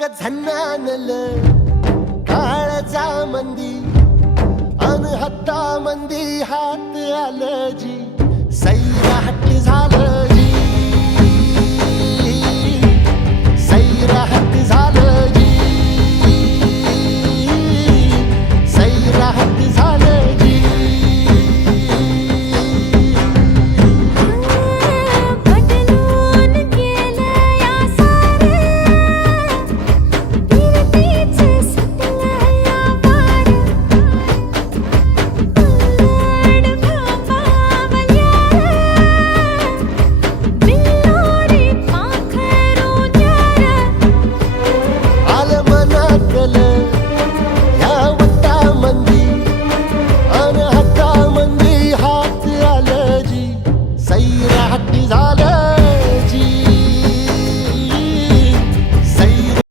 ग झन्नानल काळजा मंदी अन हत्ता मंदी हात आलं जी सैरा हट्ट झालं जी सैरा